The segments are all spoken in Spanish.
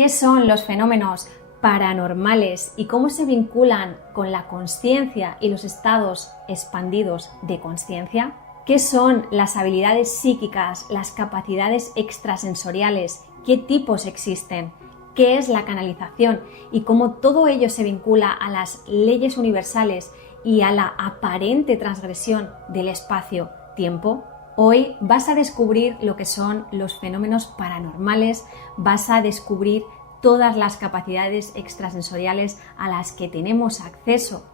¿Qué son los fenómenos paranormales y cómo se vinculan con la consciencia y los estados expandidos de consciencia? ¿Qué son las habilidades psíquicas, las capacidades extrasensoriales? ¿Qué tipos existen? ¿Qué es la canalización? Y cómo todo ello se vincula a las leyes universales y a la aparente transgresión del espacio-tiempo. Hoy vas a descubrir lo que son los fenómenos paranormales, vas a descubrir todas las capacidades extrasensoriales a las que tenemos acceso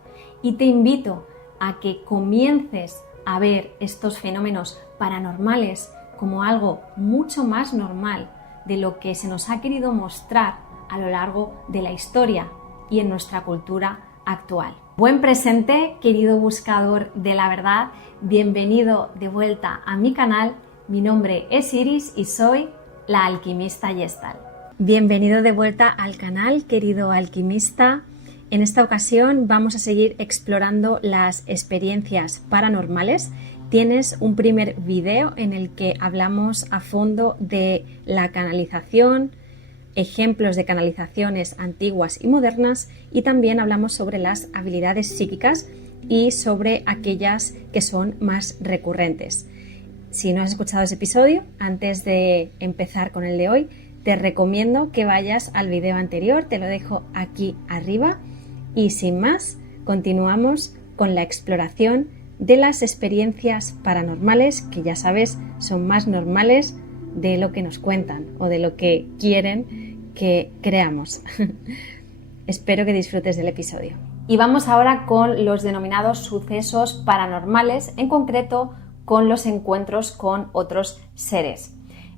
y te invito a que comiences a ver estos fenómenos paranormales como algo mucho más normal de lo que se nos ha querido mostrar a lo largo de la historia y en nuestra cultura actual. Buen presente, querido buscador de la verdad, bienvenido de vuelta a mi canal. Mi nombre es Iris y soy la alquimista Gestalt. Bienvenido de vuelta al canal, querido alquimista. En esta ocasión vamos a seguir explorando las experiencias paranormales. Tienes un primer video en el que hablamos a fondo de la canalización, ejemplos de canalizaciones antiguas y modernas, y también hablamos sobre las habilidades psíquicas y sobre aquellas que son más recurrentes. Si no has escuchado ese episodio, antes de empezar con el de hoy, te recomiendo que vayas al video anterior, te lo dejo aquí arriba. Y sin más, continuamos con la exploración de las experiencias paranormales, que ya sabes, son más normales de lo que nos cuentan o de lo que quieren que creamos. Espero que disfrutes del episodio. Y vamos ahora con los denominados sucesos paranormales, en concreto con los encuentros con otros seres.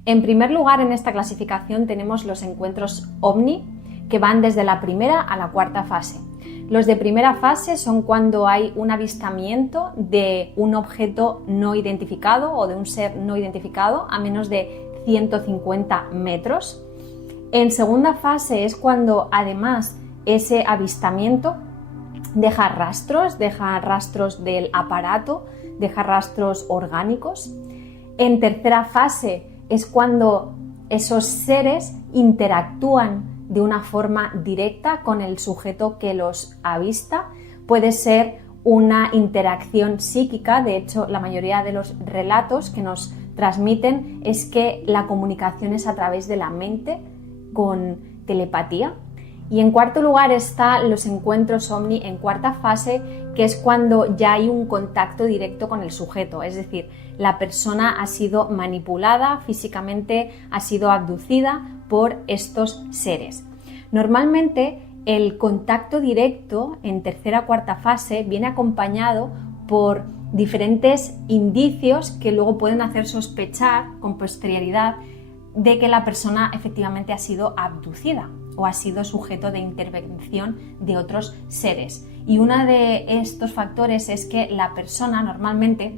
En primer lugar, en esta clasificación tenemos los encuentros ovni, que van desde la primera a la cuarta fase. Los de primera fase son cuando hay un avistamiento de un objeto no identificado o de un ser no identificado a menos de 150 metros. En segunda fase es cuando además ese avistamiento deja rastros del aparato, deja rastros orgánicos. En tercera fase es cuando esos seres interactúan de una forma directa con el sujeto que los avista. Puede ser una interacción psíquica, de hecho la mayoría de los relatos que nos transmiten es que la comunicación es a través de la mente con telepatía. Y en cuarto lugar están los encuentros ovni en cuarta fase, que es cuando ya hay un contacto directo con el sujeto, es decir, la persona ha sido manipulada físicamente, ha sido abducida por estos seres. Normalmente el contacto directo en tercera o cuarta fase viene acompañado por diferentes indicios que luego pueden hacer sospechar con posterioridad de que la persona efectivamente ha sido abducida o ha sido sujeto de intervención de otros seres. Y uno de estos factores es que la persona normalmente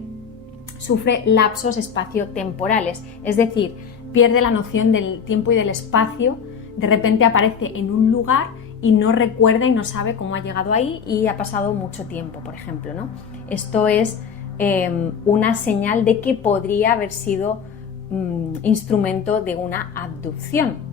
sufre lapsos espaciotemporales, es decir, pierde la noción del tiempo y del espacio, de repente aparece en un lugar y no recuerda y no sabe cómo ha llegado ahí y ha pasado mucho tiempo, por ejemplo, ¿no? Esto es una señal de que podría haber sido instrumento de una abducción.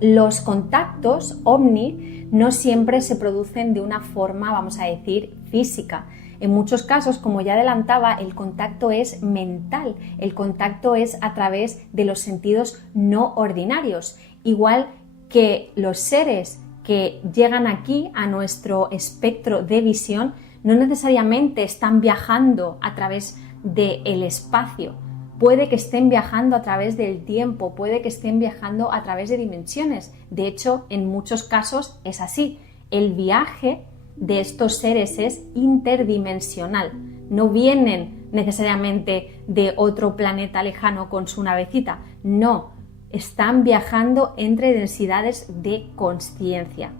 Los contactos ovni no siempre se producen de una forma, vamos a decir, física. En muchos casos, como ya adelantaba, el contacto es mental, el contacto es a través de los sentidos no ordinarios, igual que los seres que llegan aquí a nuestro espectro de visión no necesariamente están viajando a través del espacio. Puede que estén viajando a través del tiempo, puede que estén viajando a través de dimensiones. De hecho, en muchos casos es así. El viaje de estos seres es interdimensional. No vienen necesariamente de otro planeta lejano con su navecita. No, están viajando entre densidades de consciencia.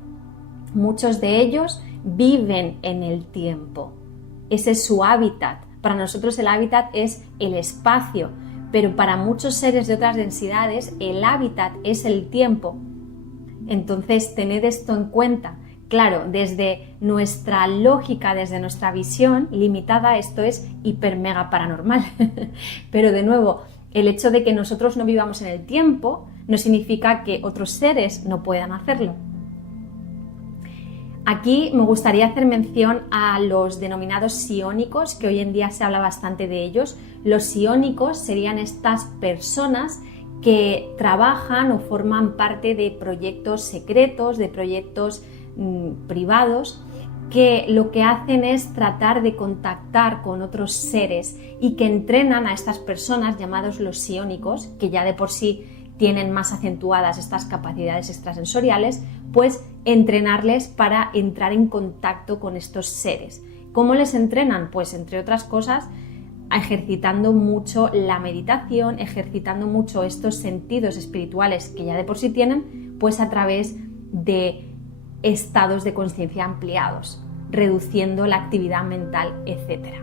Muchos de ellos viven en el tiempo. Ese es su hábitat. Para nosotros el hábitat es el espacio, pero para muchos seres de otras densidades el hábitat es el tiempo. Entonces, tened esto en cuenta. Claro, desde nuestra lógica, desde nuestra visión limitada, esto es hiper mega paranormal. Pero de nuevo, el hecho de que nosotros no vivamos en el tiempo no significa que otros seres no puedan hacerlo. Aquí me gustaría hacer mención a los denominados psiónicos, que hoy en día se habla bastante de ellos. Los psiónicos serían estas personas que trabajan o forman parte de proyectos secretos, de proyectos privados, que lo que hacen es tratar de contactar con otros seres y que entrenan a estas personas llamados los psiónicos, que ya de por sí tienen más acentuadas estas capacidades extrasensoriales, pues entrenarles para entrar en contacto con estos seres. ¿Cómo les entrenan? Pues entre otras cosas, ejercitando mucho la meditación, ejercitando mucho estos sentidos espirituales que ya de por sí tienen, pues a través de estados de conciencia ampliados, reduciendo la actividad mental, etc.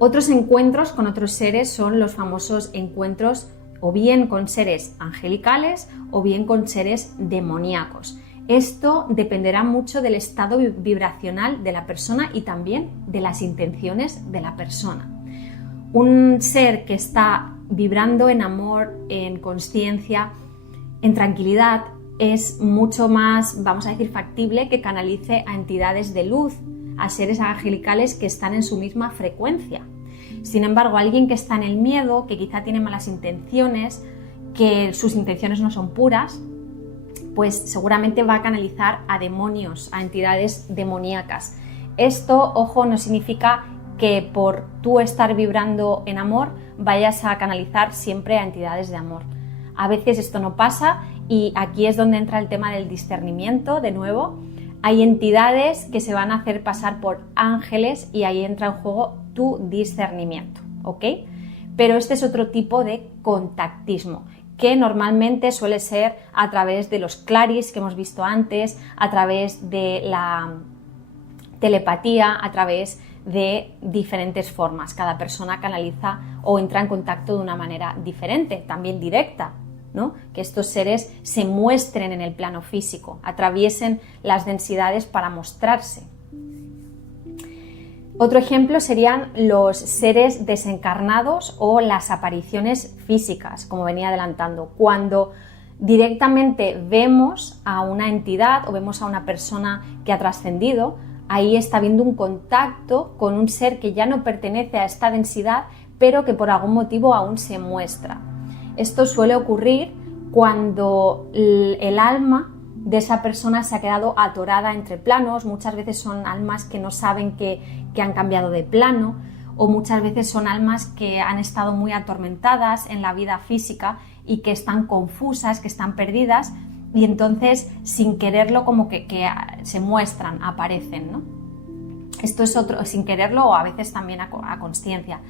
Otros encuentros con otros seres son los famosos encuentros o bien con seres angelicales o bien con seres demoníacos. Esto dependerá mucho del estado vibracional de la persona y también de las intenciones de la persona. Un ser que está vibrando en amor, en consciencia, en tranquilidad, es mucho más, vamos a decir, factible que canalice a entidades de luz, a seres angelicales que están en su misma frecuencia. Sin embargo, alguien que está en el miedo, que quizá tiene malas intenciones, que sus intenciones no son puras, pues seguramente va a canalizar a demonios, a entidades demoníacas. Esto, ojo, no significa que por tú estar vibrando en amor vayas a canalizar siempre a entidades de amor. A veces esto no pasa y aquí es donde entra el tema del discernimiento, de nuevo. Hay entidades que se van a hacer pasar por ángeles y ahí entra en juego tu discernimiento, ¿ok? Pero este es otro tipo de contactismo, que normalmente suele ser a través de los claris que hemos visto antes, a través de la telepatía, a través de diferentes formas. Cada persona canaliza o entra en contacto de una manera diferente, también directa, ¿no? Que estos seres se muestren en el plano físico, atraviesen las densidades para mostrarse. Otro ejemplo serían los seres desencarnados o las apariciones físicas, como venía adelantando. Cuando directamente vemos a una entidad o vemos a una persona que ha trascendido, ahí está habiendo un contacto con un ser que ya no pertenece a esta densidad, pero que por algún motivo aún se muestra. Esto suele ocurrir cuando el alma de esa persona se ha quedado atorada entre planos. Muchas veces son almas que no saben que han cambiado de plano, o muchas veces son almas que han estado muy atormentadas en la vida física y que están confusas, que están perdidas, y entonces sin quererlo como que se muestran, aparecen, ¿no? Esto es otro, sin quererlo o a veces también a consciencia.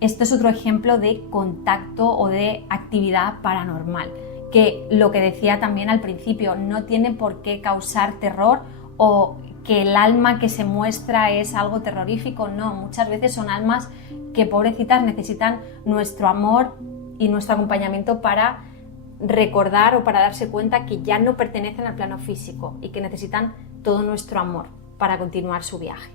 Esto es otro ejemplo de contacto o de actividad paranormal, que lo que decía también al principio, no tiene por qué causar terror o que el alma que se muestra es algo terrorífico. No, muchas veces son almas que, pobrecitas, necesitan nuestro amor y nuestro acompañamiento para recordar o para darse cuenta que ya no pertenecen al plano físico y que necesitan todo nuestro amor para continuar su viaje.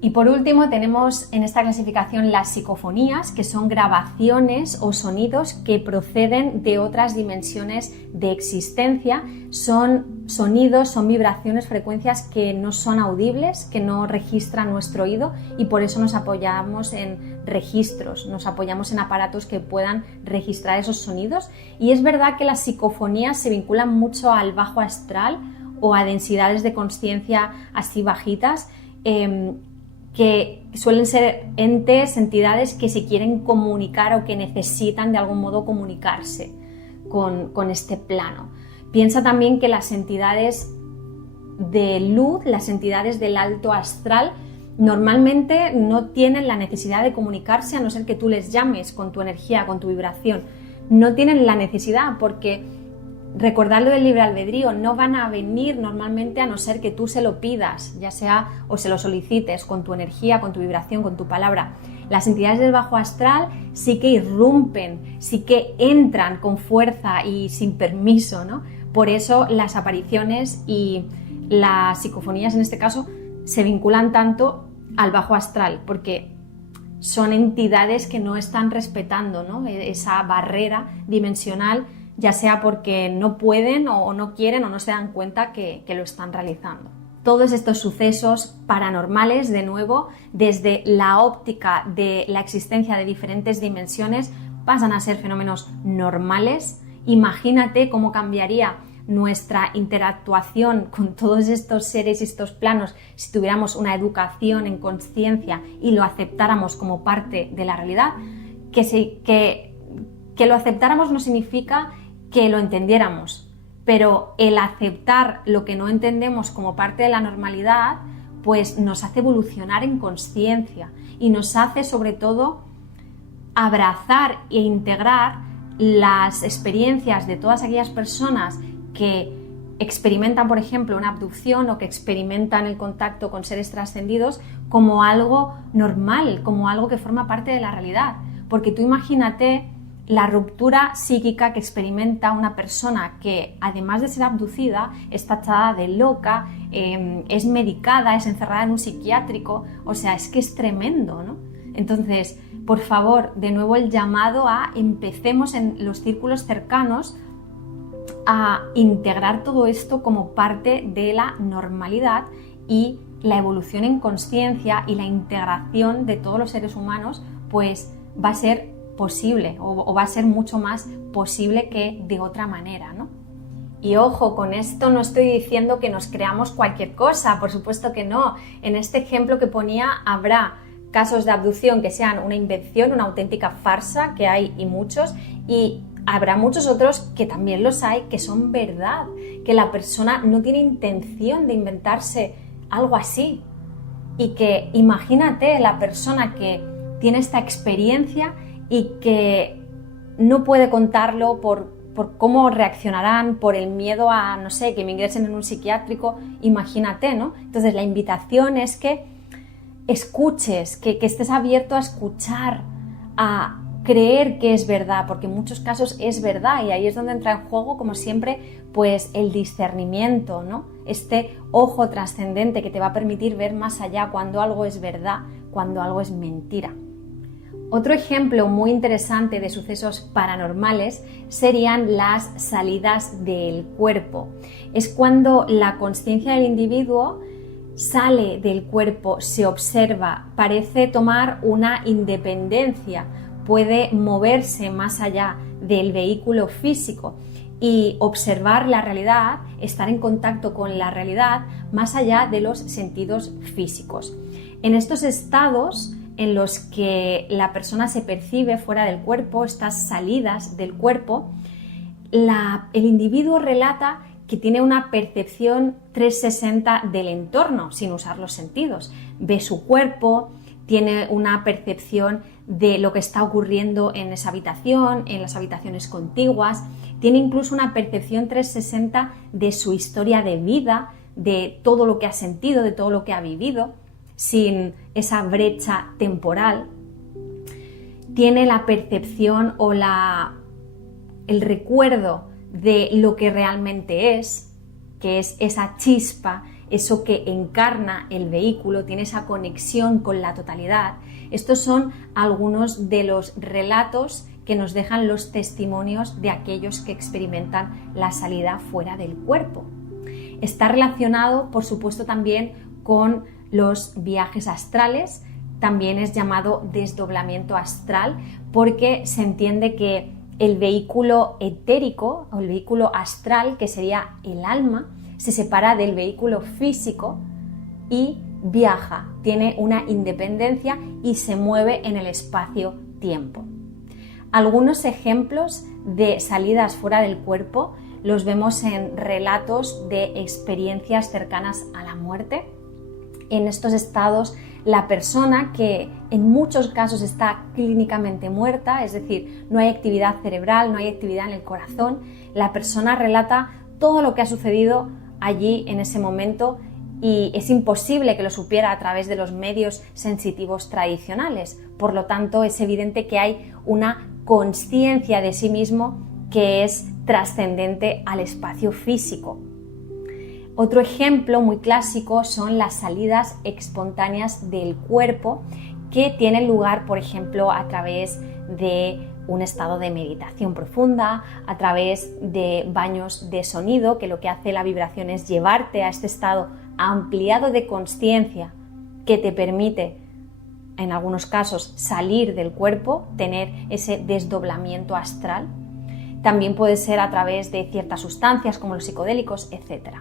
Y por último tenemos en esta clasificación las psicofonías, que son grabaciones o sonidos que proceden de otras dimensiones de existencia. Son sonidos, son vibraciones, frecuencias que no son audibles, que no registra nuestro oído, y por eso nos apoyamos en registros, nos apoyamos en aparatos que puedan registrar esos sonidos. Y es verdad que las psicofonías se vinculan mucho al bajo astral o a densidades de conciencia así bajitas, que suelen ser entes, entidades que se quieren comunicar o que necesitan de algún modo comunicarse con este plano. Piensa también que las entidades de luz, las entidades del alto astral, normalmente no tienen la necesidad de comunicarse a no ser que tú les llames con tu energía, con tu vibración. No tienen la necesidad porque, recordad lo del libre albedrío, no van a venir normalmente a no ser que tú se lo pidas, ya sea o se lo solicites con tu energía, con tu vibración, con tu palabra. Las entidades del bajo astral sí que irrumpen, sí que entran con fuerza y sin permiso, ¿no? Por eso las apariciones y las psicofonías en este caso se vinculan tanto al bajo astral, porque son entidades que no están respetando, ¿no?, esa barrera dimensional ya sea porque no pueden o no quieren o no se dan cuenta que lo están realizando. Todos estos sucesos paranormales, de nuevo, desde la óptica de la existencia de diferentes dimensiones, pasan a ser fenómenos normales. Imagínate cómo cambiaría nuestra interactuación con todos estos seres y estos planos si tuviéramos una educación en conciencia y lo aceptáramos como parte de la realidad. Que lo aceptáramos no significa que lo entendiéramos, pero el aceptar lo que no entendemos como parte de la normalidad, pues nos hace evolucionar en conciencia y nos hace sobre todo abrazar e integrar las experiencias de todas aquellas personas que experimentan, por ejemplo, una abducción o que experimentan el contacto con seres trascendidos como algo normal, como algo que forma parte de la realidad. Porque tú imagínate la ruptura psíquica que experimenta una persona que, además de ser abducida, está tachada de loca, es medicada, es encerrada en un psiquiátrico. O sea, es que es tremendo, ¿no? Entonces, por favor, de nuevo el llamado a empecemos en los círculos cercanos a integrar todo esto como parte de la normalidad y la evolución en conciencia y la integración de todos los seres humanos, pues va a ser posible o va a ser mucho más posible que de otra manera, ¿no? Y ojo, con esto no estoy diciendo que nos creamos cualquier cosa, por supuesto que no. En este ejemplo que ponía habrá casos de abducción que sean una invención, una auténtica farsa, que hay y muchos, y habrá muchos otros que también los hay, que son verdad, que la persona no tiene intención de inventarse algo así. Y que imagínate la persona que tiene esta experiencia y que no puede contarlo por cómo reaccionarán, por el miedo a, no sé, que me ingresen en un psiquiátrico, imagínate, ¿no? Entonces la invitación es que escuches, que estés abierto a escuchar, a creer que es verdad, porque en muchos casos es verdad y ahí es donde entra en juego, como siempre, pues el discernimiento, ¿no? Este ojo trascendente que te va a permitir ver más allá cuando algo es verdad, cuando algo es mentira. Otro ejemplo muy interesante de sucesos paranormales serían las salidas del cuerpo. Es cuando la conciencia del individuo sale del cuerpo, se observa, parece tomar una independencia, puede moverse más allá del vehículo físico y observar la realidad, estar en contacto con la realidad más allá de los sentidos físicos. En estos estados en los que la persona se percibe fuera del cuerpo, estas salidas del cuerpo, el individuo relata que tiene una percepción 360 del entorno sin usar los sentidos. Ve su cuerpo, tiene una percepción de lo que está ocurriendo en esa habitación, en las habitaciones contiguas, tiene incluso una percepción 360 de su historia de vida, de todo lo que ha sentido, de todo lo que ha vivido, sin esa brecha temporal. Tiene la percepción o el recuerdo de lo que realmente es, que es esa chispa, eso que encarna el vehículo, tiene esa conexión con la totalidad. Estos son algunos de los relatos que nos dejan los testimonios de aquellos que experimentan la salida fuera del cuerpo. Está relacionado, por supuesto, también con los viajes astrales, también es llamado desdoblamiento astral, porque se entiende que el vehículo etérico o el vehículo astral, que sería el alma, se separa del vehículo físico y viaja, tiene una independencia y se mueve en el espacio-tiempo. Algunos ejemplos de salidas fuera del cuerpo los vemos en relatos de experiencias cercanas a la muerte. En estos estados, la persona, que en muchos casos está clínicamente muerta, es decir, no hay actividad cerebral, no hay actividad en el corazón, la persona relata todo lo que ha sucedido allí en ese momento y es imposible que lo supiera a través de los medios sensitivos tradicionales. Por lo tanto, es evidente que hay una conciencia de sí mismo que es trascendente al espacio físico. Otro ejemplo muy clásico son las salidas espontáneas del cuerpo que tienen lugar, por ejemplo, a través de un estado de meditación profunda, a través de baños de sonido, que lo que hace la vibración es llevarte a este estado ampliado de consciencia que te permite, en algunos casos, salir del cuerpo, tener ese desdoblamiento astral. También puede ser a través de ciertas sustancias como los psicodélicos, etc.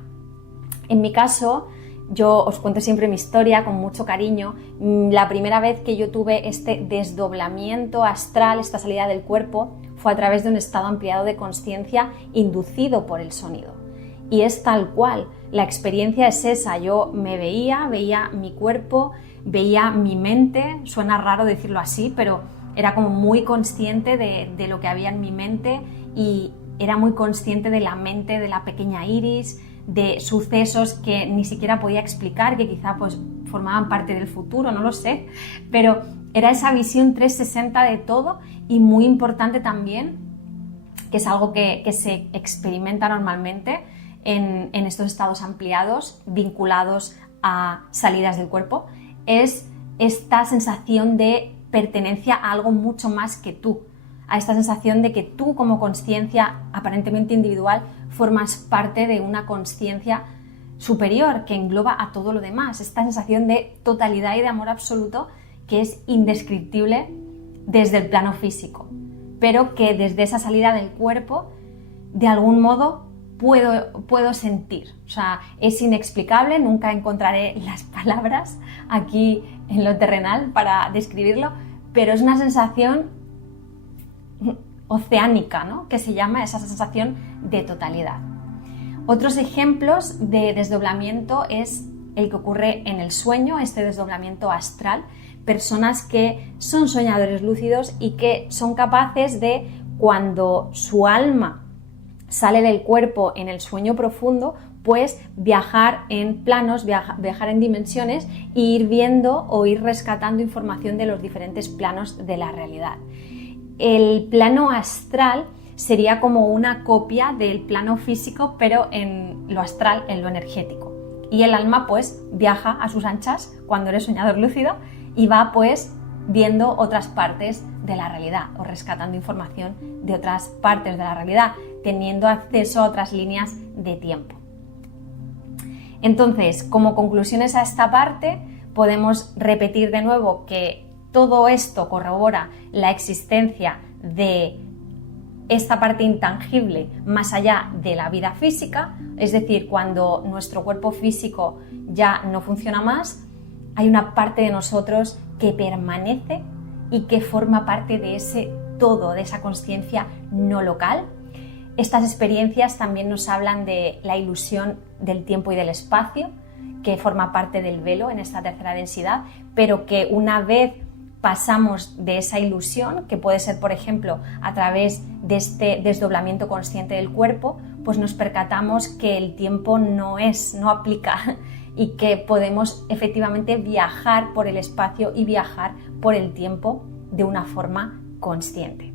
En mi caso, yo os cuento siempre mi historia con mucho cariño. La primera vez que yo tuve este desdoblamiento astral, esta salida del cuerpo, fue a través de un estado ampliado de consciencia inducido por el sonido. Y es tal cual, la experiencia es esa. Yo me veía mi cuerpo, veía mi mente, suena raro decirlo así, pero era como muy consciente de lo que había en mi mente y era muy consciente de la mente de la pequeña Iris, de sucesos que ni siquiera podía explicar, que quizá pues formaban parte del futuro, no lo sé, pero era esa visión 360 de todo y muy importante también, que es algo que se experimenta normalmente en estos estados ampliados vinculados a salidas del cuerpo, es esta sensación de pertenencia a algo mucho más que tú, a esta sensación de que tú como consciencia aparentemente individual formas parte de una consciencia superior que engloba a todo lo demás, esta sensación de totalidad y de amor absoluto que es indescriptible desde el plano físico, pero que desde esa salida del cuerpo de algún modo puedo sentir. O sea, es inexplicable, nunca encontraré las palabras aquí en lo terrenal para describirlo, pero es una sensación oceánica, ¿no? Que se llama esa sensación de totalidad. Otros ejemplos de desdoblamiento es el que ocurre en el sueño, este desdoblamiento astral, personas que son soñadores lúcidos y que son capaces de, cuando su alma sale del cuerpo en el sueño profundo, pues viajar en planos, viajar en dimensiones e ir viendo o ir rescatando información de los diferentes planos de la realidad. El plano astral sería como una copia del plano físico, pero en lo astral, en lo energético. Y el alma pues viaja a sus anchas cuando eres soñador lúcido y va pues viendo otras partes de la realidad o rescatando información de otras partes de la realidad, teniendo acceso a otras líneas de tiempo. Entonces, como conclusiones a esta parte, podemos repetir de nuevo que todo esto corrobora la existencia de esta parte intangible más allá de la vida física, es decir, cuando nuestro cuerpo físico ya no funciona más, hay una parte de nosotros que permanece y que forma parte de ese todo, de esa consciencia no local. Estas experiencias también nos hablan de la ilusión del tiempo y del espacio, que forma parte del velo en esta tercera densidad, pero que una vez pasamos de esa ilusión, que puede ser, por ejemplo, a través de este desdoblamiento consciente del cuerpo, pues nos percatamos que el tiempo no aplica y que podemos efectivamente viajar por el espacio y viajar por el tiempo de una forma consciente.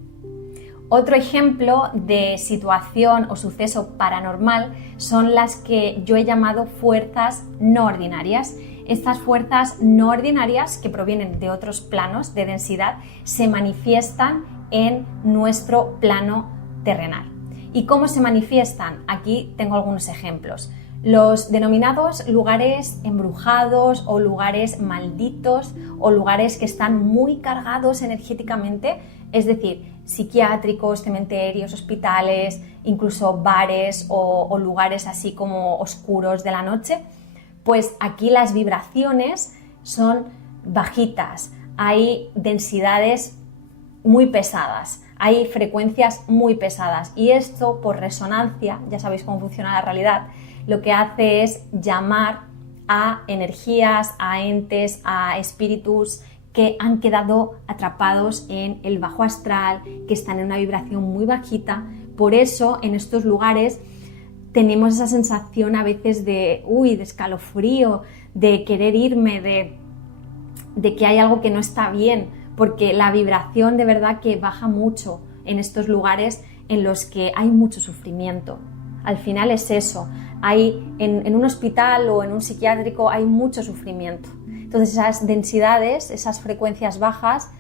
Otro ejemplo de situación o suceso paranormal son las que yo he llamado fuerzas no ordinarias. Estas fuerzas no ordinarias, que provienen de otros planos de densidad, se manifiestan en nuestro plano terrenal. ¿Y cómo se manifiestan? Aquí tengo algunos ejemplos. Los denominados lugares embrujados o lugares malditos o lugares que están muy cargados energéticamente, es decir, psiquiátricos, cementerios, hospitales, incluso bares o lugares así como oscuros de la noche, pues aquí las vibraciones son bajitas, hay densidades muy pesadas, hay frecuencias muy pesadas y esto por resonancia, ya sabéis cómo funciona la realidad, lo que hace es llamar a energías, a entes, a espíritus que han quedado atrapados en el bajo astral, que están en una vibración muy bajita. Por eso en estos lugares tenemos esa sensación a veces de escalofrío, de querer irme, de que hay algo que no está bien, porque la vibración de verdad que baja mucho en estos lugares en los que hay mucho sufrimiento. Al final es eso, en un hospital o en un psiquiátrico hay mucho sufrimiento. Entonces esas densidades, esas frecuencias bajas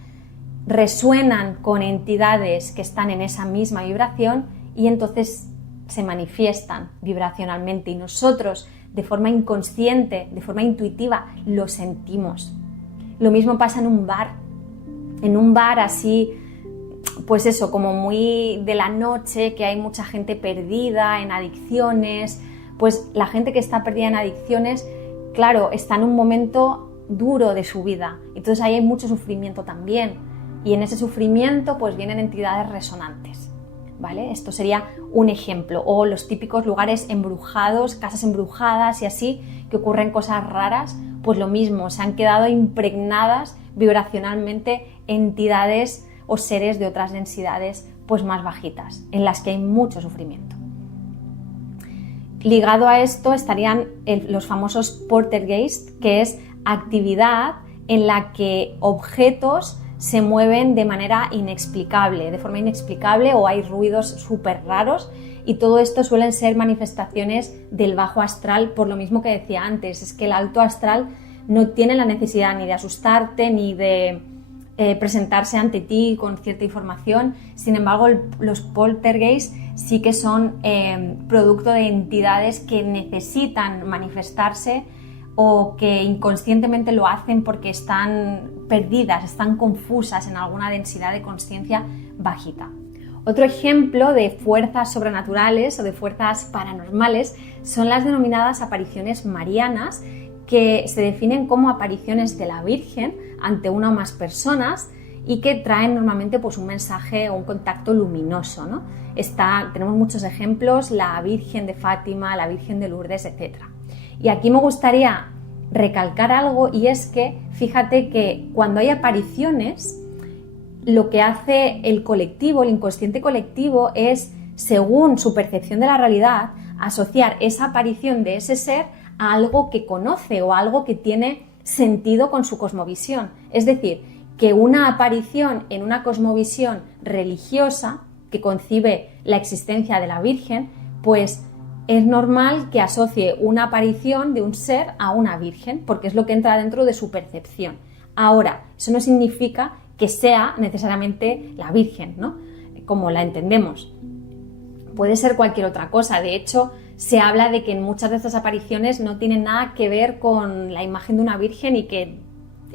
resuenan con entidades que están en esa misma vibración y entonces se manifiestan vibracionalmente y nosotros de forma inconsciente, de forma intuitiva, lo sentimos. Lo mismo pasa en un bar. En un bar así, pues eso, como muy de la noche, que hay mucha gente perdida en adicciones, pues la gente que está perdida en adicciones, claro, está en un momento duro de su vida, entonces ahí hay mucho sufrimiento también, y en ese sufrimiento pues vienen entidades resonantes, ¿vale? Esto sería un ejemplo, o los típicos lugares embrujados, casas embrujadas y así, que ocurren cosas raras, pues lo mismo, se han quedado impregnadas vibracionalmente entidades o seres de otras densidades pues más bajitas, en las que hay mucho sufrimiento. Ligado a esto estarían los famosos poltergeist, que es actividad en la que objetos se mueven de manera inexplicable, de forma inexplicable, o hay ruidos súper raros, y todo esto suelen ser manifestaciones del bajo astral, por lo mismo que decía antes, es que el alto astral no tiene la necesidad ni de asustarte ni de presentarse ante ti con cierta información. Sin embargo, los poltergeist sí que son producto de entidades que necesitan manifestarse o que inconscientemente lo hacen porque están perdidas, están confusas en alguna densidad de conciencia bajita. Otro ejemplo de fuerzas sobrenaturales o de fuerzas paranormales son las denominadas apariciones marianas, que se definen como apariciones de la Virgen ante una o más personas y que traen normalmente pues, un mensaje o un contacto luminoso, ¿no? Tenemos muchos ejemplos, la Virgen de Fátima, la Virgen de Lourdes, etc. Y aquí me gustaría recalcar algo, y es que fíjate que cuando hay apariciones, lo que hace el colectivo, el inconsciente colectivo, es, según su percepción de la realidad, asociar esa aparición de ese ser a algo que conoce o a algo que tiene sentido con su cosmovisión. Es decir, que una aparición en una cosmovisión religiosa que concibe la existencia de la Virgen, pues es normal que asocie una aparición de un ser a una Virgen, porque es lo que entra dentro de su percepción. Ahora, eso no significa que sea necesariamente la Virgen, ¿no? Como la entendemos. Puede ser cualquier otra cosa. De hecho, se habla de que en muchas de estas apariciones no tienen nada que ver con la imagen de una Virgen y que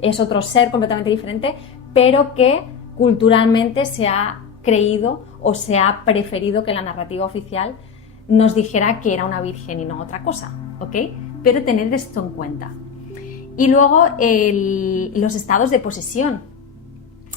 es otro ser completamente diferente, pero que culturalmente se ha creído o se ha preferido que la narrativa oficial nos dijera que era una Virgen y no otra cosa, ¿ok? Pero tened esto en cuenta. Y luego los estados de posesión.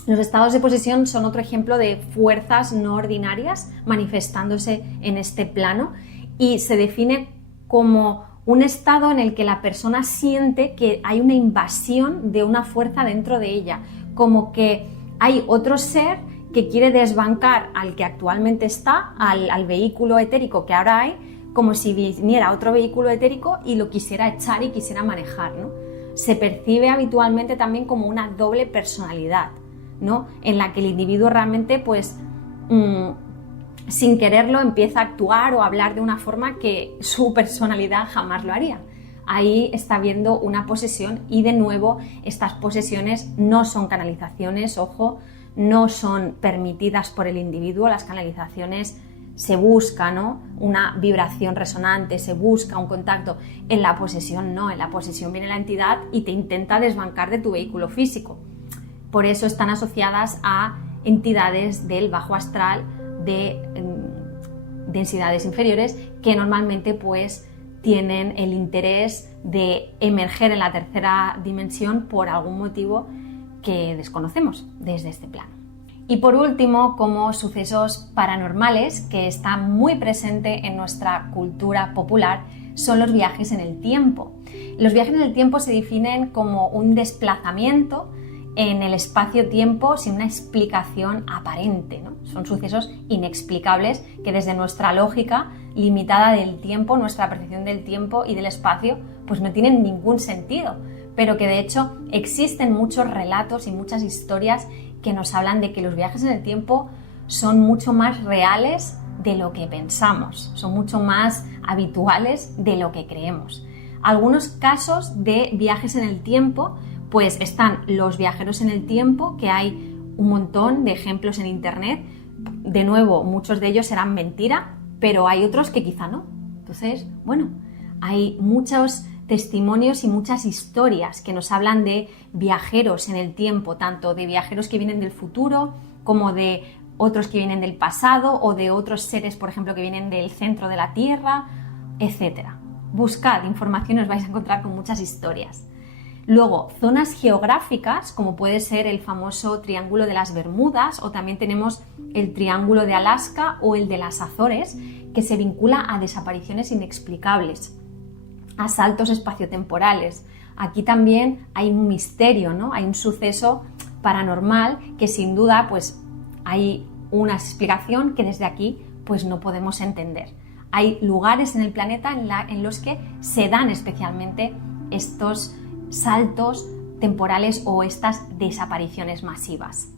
Los estados de posesión son otro ejemplo de fuerzas no ordinarias manifestándose en este plano, y se define como un estado en el que la persona siente que hay una invasión de una fuerza dentro de ella, como que hay otro ser que quiere desbancar al que actualmente está, al vehículo etérico que ahora hay, como si viniera otro vehículo etérico y lo quisiera echar y quisiera manejar, ¿no? Se percibe habitualmente también como una doble personalidad, ¿no? En la que el individuo realmente, pues, sin quererlo, empieza a actuar o a hablar de una forma que su personalidad jamás lo haría. Ahí está habiendo una posesión, y de nuevo estas posesiones no son canalizaciones, ojo, no son permitidas por el individuo. Las canalizaciones se busca, ¿no?, una vibración resonante, se busca un contacto. En la posesión no, en la posesión viene la entidad y te intenta desbancar de tu vehículo físico. Por eso están asociadas a entidades del bajo astral, de densidades inferiores, que normalmente pues tienen el interés de emerger en la tercera dimensión por algún motivo que desconocemos desde este plano. Y por último, como sucesos paranormales que están muy presentes en nuestra cultura popular, son los viajes en el tiempo. Los viajes en el tiempo se definen como un desplazamiento en el espacio-tiempo sin una explicación aparente, ¿no? Son sucesos inexplicables que desde nuestra lógica limitada del tiempo, nuestra percepción del tiempo y del espacio, pues no tienen ningún sentido, pero que de hecho existen muchos relatos y muchas historias que nos hablan de que los viajes en el tiempo son mucho más reales de lo que pensamos, son mucho más habituales de lo que creemos. Algunos casos de viajes en el tiempo, pues están los viajeros en el tiempo, que hay un montón de ejemplos en internet. De nuevo, muchos de ellos serán mentira, pero hay otros que quizá no. Entonces, bueno, hay muchos testimonios y muchas historias que nos hablan de viajeros en el tiempo, tanto de viajeros que vienen del futuro como de otros que vienen del pasado o de otros seres, por ejemplo, que vienen del centro de la Tierra, etc. Buscad información y os vais a encontrar con muchas historias. Luego, zonas geográficas, como puede ser el famoso Triángulo de las Bermudas, o también tenemos el Triángulo de Alaska o el de las Azores, que se vincula a desapariciones inexplicables, a saltos espaciotemporales. Aquí también hay un misterio, ¿no? Hay un suceso paranormal que sin duda pues hay una explicación que desde aquí pues no podemos entender. Hay lugares en el planeta en los que se dan especialmente estos saltos temporales o estas desapariciones masivas.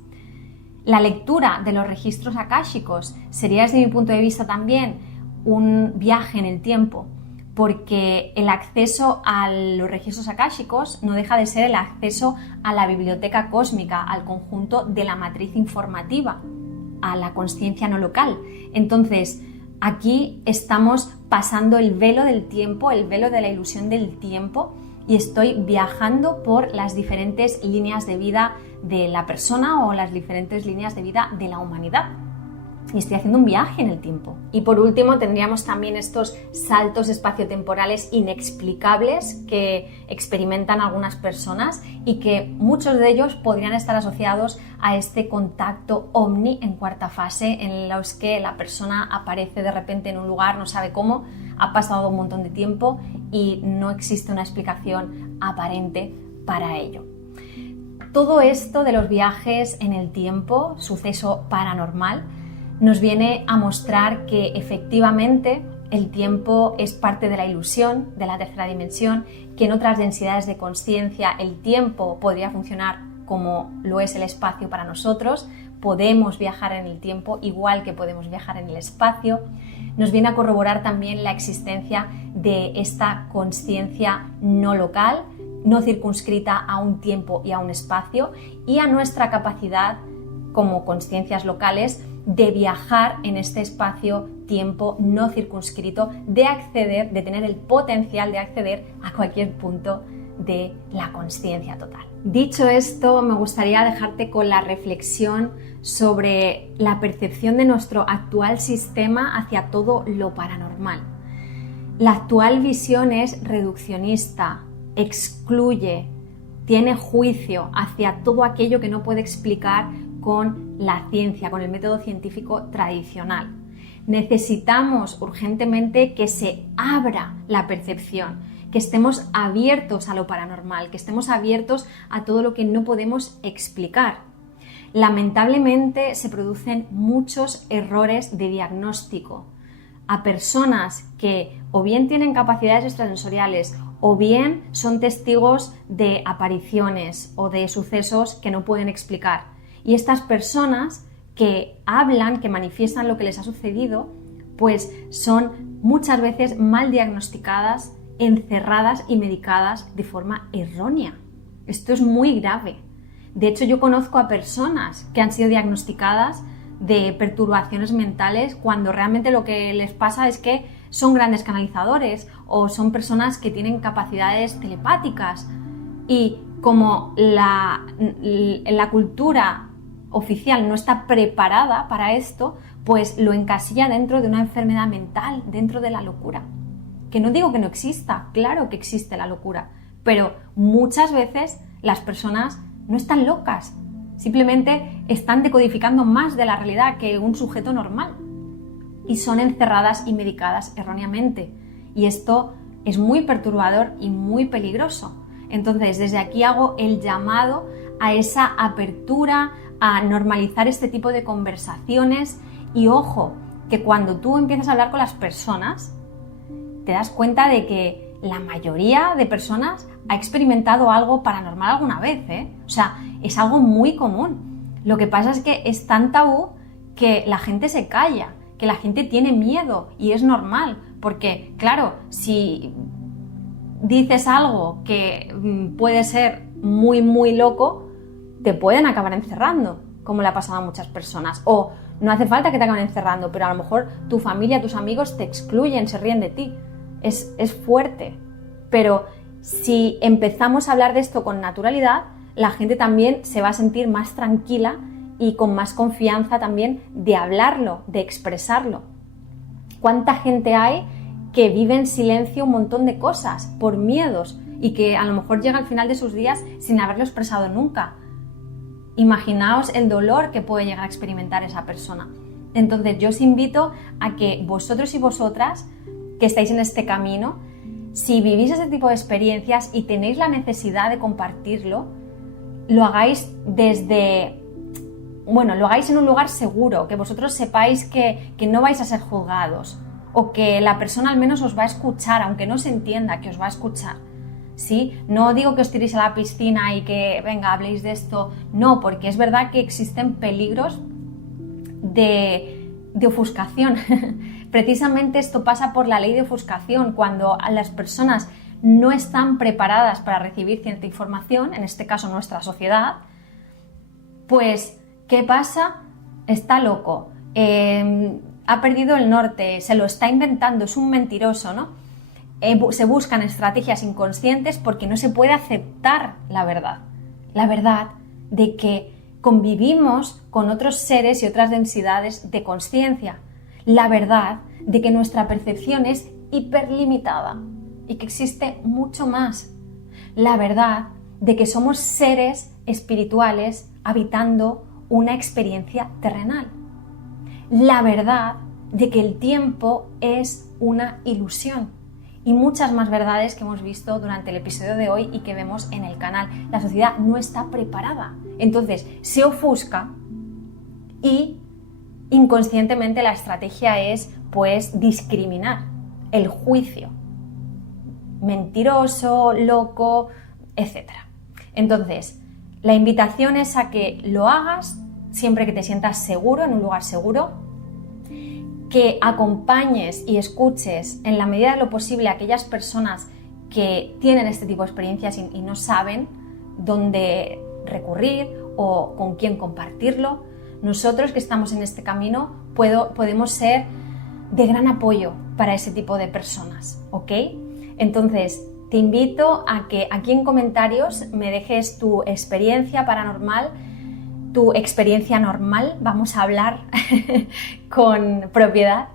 La lectura de los registros akáshicos sería desde mi punto de vista también un viaje en el tiempo, porque el acceso a los registros akáshicos no deja de ser el acceso a la biblioteca cósmica, al conjunto de la matriz informativa, a la consciencia no local. Entonces, aquí estamos pasando el velo del tiempo, el velo de la ilusión del tiempo, y estoy viajando por las diferentes líneas de vida de la persona o las diferentes líneas de vida de la humanidad. Y estoy haciendo un viaje en el tiempo. Y por último tendríamos también estos saltos espaciotemporales inexplicables que experimentan algunas personas y que muchos de ellos podrían estar asociados a este contacto ovni en cuarta fase, en los que la persona aparece de repente en un lugar, no sabe cómo, ha pasado un montón de tiempo y no existe una explicación aparente para ello. Todo esto de los viajes en el tiempo, suceso paranormal, nos viene a mostrar que efectivamente el tiempo es parte de la ilusión de la tercera dimensión, que en otras densidades de consciencia el tiempo podría funcionar como lo es el espacio para nosotros. Podemos viajar en el tiempo igual que podemos viajar en el espacio. Nos viene a corroborar también la existencia de esta consciencia no local, no circunscrita a un tiempo y a un espacio, y a nuestra capacidad como consciencias locales de viajar en este espacio-tiempo no circunscrito, de acceder, de tener el potencial de acceder a cualquier punto de la consciencia total. Dicho esto, me gustaría dejarte con la reflexión sobre la percepción de nuestro actual sistema hacia todo lo paranormal. La actual visión es reduccionista, excluye, tiene juicio hacia todo aquello que no puede explicar con la ciencia, con el método científico tradicional. Necesitamos urgentemente que se abra la percepción, que estemos abiertos a lo paranormal, que estemos abiertos a todo lo que no podemos explicar. Lamentablemente se producen muchos errores de diagnóstico a personas que o bien tienen capacidades extrasensoriales o bien son testigos de apariciones o de sucesos que no pueden explicar. Y estas personas que hablan, que manifiestan lo que les ha sucedido, pues son muchas veces mal diagnosticadas, encerradas y medicadas de forma errónea. Esto es muy grave. De hecho, yo conozco a personas que han sido diagnosticadas de perturbaciones mentales cuando realmente lo que les pasa es que son grandes canalizadores o son personas que tienen capacidades telepáticas, y como la cultura oficial no está preparada para esto, pues lo encasilla dentro de una enfermedad mental, dentro de la locura. Que no digo que no exista, claro que existe la locura, pero muchas veces las personas no están locas, simplemente están decodificando más de la realidad que un sujeto normal y son encerradas y medicadas erróneamente, y esto es muy perturbador y muy peligroso. Entonces, desde aquí hago el llamado a esa apertura, a normalizar este tipo de conversaciones, y ojo, que cuando tú empiezas a hablar con las personas, te das cuenta de que la mayoría de personas ha experimentado algo paranormal alguna vez, ¿eh? O sea, es algo muy común. Lo que pasa es que es tan tabú que la gente se calla, que la gente tiene miedo, y es normal, porque claro, si dices algo que puede ser muy, muy loco, te pueden acabar encerrando. como le ha pasado a muchas personas. O no hace falta que te acaben encerrando, pero a lo mejor tu familia, tus amigos te excluyen, se ríen de ti. Es fuerte. Pero si empezamos a hablar de esto con naturalidad, la gente también se va a sentir más tranquila y con más confianza también de hablarlo, de expresarlo. ¿Cuánta gente hay que vive en silencio un montón de cosas por miedos y que a lo mejor llega al final de sus días sin haberlo expresado nunca? Imaginaos el dolor que puede llegar a experimentar esa persona. Entonces yo os invito a que vosotros y vosotras que estáis en este camino, si vivís ese tipo de experiencias y tenéis la necesidad de compartirlo, lo hagáis lo hagáis en un lugar seguro, que vosotros sepáis que no vais a ser juzgados o que la persona al menos os va a escuchar, aunque no se entienda, que os va a escuchar. ¿Sí? No digo que os tiréis a la piscina y que, venga, habléis de esto, no, porque es verdad que existen peligros de ofuscación. Precisamente esto pasa por la ley de ofuscación, cuando las personas no están preparadas para recibir cierta información, en este caso nuestra sociedad, pues, ¿qué pasa? Está loco, ha perdido el norte, se lo está inventando, es un mentiroso, ¿no? Se buscan estrategias inconscientes porque no se puede aceptar la verdad de que convivimos con otros seres y otras densidades de conciencia, la verdad de que nuestra percepción es hiperlimitada y que existe mucho más, la verdad de que somos seres espirituales habitando una experiencia terrenal, la verdad de que el tiempo es una ilusión. Y muchas más verdades que hemos visto durante el episodio de hoy y que vemos en el canal. La sociedad no está preparada. Entonces, se ofusca y inconscientemente la estrategia es, pues, discriminar, el juicio. Mentiroso, loco, etc. Entonces, la invitación es a que lo hagas siempre que te sientas seguro, en un lugar seguro, que acompañes y escuches en la medida de lo posible a aquellas personas que tienen este tipo de experiencias y no saben dónde recurrir o con quién compartirlo. Nosotros que estamos en este camino podemos ser de gran apoyo para ese tipo de personas, ¿ok? Entonces, te invito a que aquí en comentarios me dejes tu experiencia paranormal, tu experiencia normal, vamos a hablar con propiedad.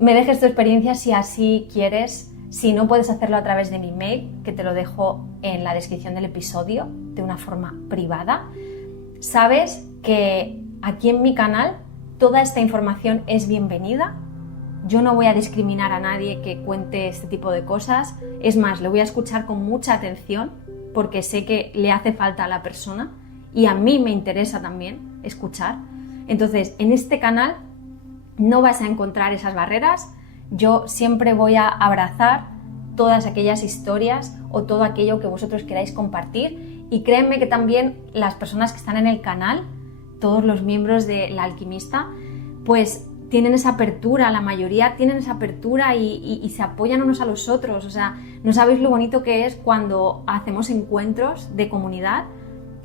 Me dejes tu experiencia si así quieres. Si no, puedes hacerlo a través de mi mail, que te lo dejo en la descripción del episodio, de una forma privada. Sabes que aquí en mi canal toda esta información es bienvenida. Yo no voy a discriminar a nadie que cuente este tipo de cosas. Es más, lo voy a escuchar con mucha atención porque sé que le hace falta a la persona. Y a mí me interesa también escuchar. Entonces, en este canal no vas a encontrar esas barreras. Yo siempre voy a abrazar todas aquellas historias o todo aquello que vosotros queráis compartir. Y créanme que también las personas que están en el canal, todos los miembros de La Alquimista, pues tienen esa apertura, la mayoría tienen esa apertura y se apoyan unos a los otros. O sea, no sabéis lo bonito que es cuando hacemos encuentros de comunidad,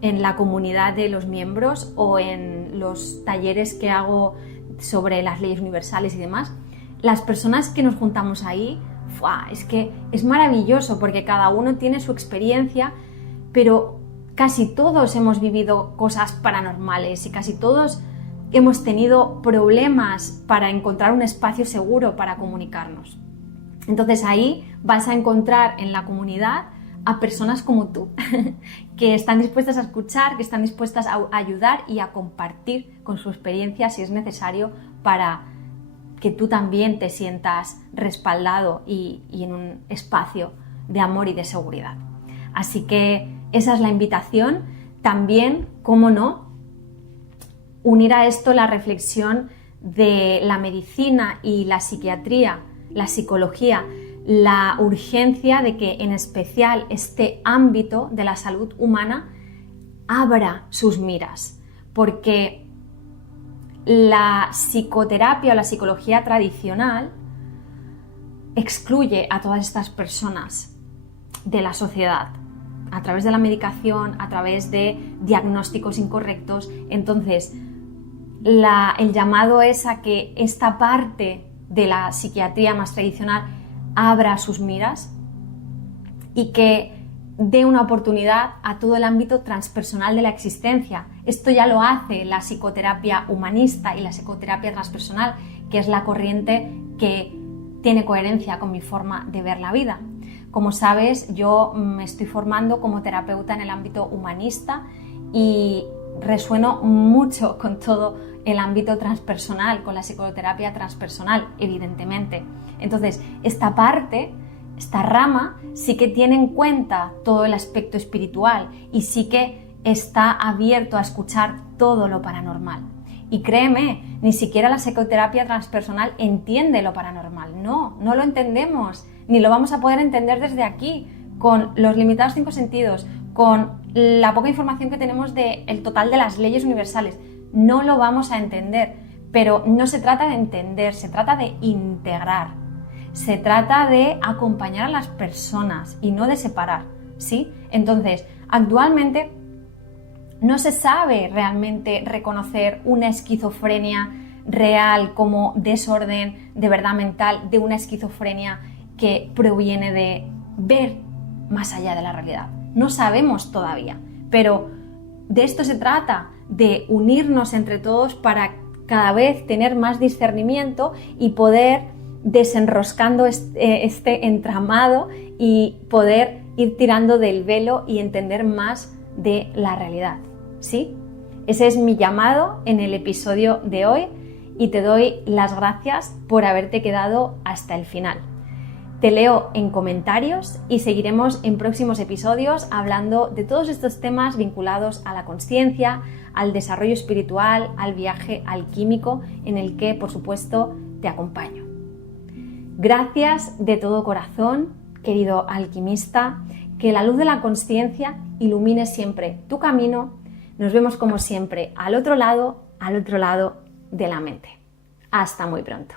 en la comunidad de los miembros o en los talleres que hago sobre las leyes universales y demás. Las personas que nos juntamos ahí, es que es maravilloso porque cada uno tiene su experiencia, pero casi todos hemos vivido cosas paranormales y casi todos hemos tenido problemas para encontrar un espacio seguro para comunicarnos. Entonces ahí vas a encontrar en la comunidad a personas como tú, que están dispuestas a escuchar, que están dispuestas a ayudar y a compartir con su experiencia si es necesario para que tú también te sientas respaldado y en un espacio de amor y de seguridad. Así que esa es la invitación. También, cómo no, unir a esto la reflexión de la medicina y la psiquiatría, la psicología, la urgencia de que en especial este ámbito de la salud humana abra sus miras, porque la psicoterapia o la psicología tradicional excluye a todas estas personas de la sociedad. a través de la medicación, a través de diagnósticos incorrectos. Entonces, el llamado es a que esta parte de la psiquiatría más tradicional abra sus miras y que dé una oportunidad a todo el ámbito transpersonal de la existencia. Esto ya lo hace la psicoterapia humanista y la psicoterapia transpersonal, que es la corriente que tiene coherencia con mi forma de ver la vida. Como sabes, yo me estoy formando como terapeuta en el ámbito humanista y resueno mucho con todo el ámbito transpersonal, con la psicoterapia transpersonal, evidentemente. Entonces, esta rama sí que tiene en cuenta todo el aspecto espiritual y sí que está abierto a escuchar todo lo paranormal. Y créeme, ni siquiera la psicoterapia transpersonal entiende lo paranormal. No lo entendemos, ni lo vamos a poder entender desde aquí, con los limitados 5 sentidos, con la poca información que tenemos del total de las leyes universales. No lo vamos a entender, pero no se trata de entender, se trata de integrar. Se trata de acompañar a las personas y no de separar, ¿sí? Entonces, actualmente no se sabe realmente reconocer una esquizofrenia real como desorden de verdad mental, de una esquizofrenia que proviene de ver más allá de la realidad. No sabemos todavía, pero de esto se trata, de unirnos entre todos para cada vez tener más discernimiento y poder desenroscando este entramado y poder ir tirando del velo y entender más de la realidad, ¿sí? Ese es mi llamado en el episodio de hoy y te doy las gracias por haberte quedado hasta el final. Te leo en comentarios y seguiremos en próximos episodios hablando de todos estos temas vinculados a la consciencia, al desarrollo espiritual, al viaje alquímico en el que, por supuesto, te acompaño. Gracias de todo corazón, querido alquimista, que la luz de la consciencia ilumine siempre tu camino. Nos vemos como siempre al otro lado de la mente. Hasta muy pronto.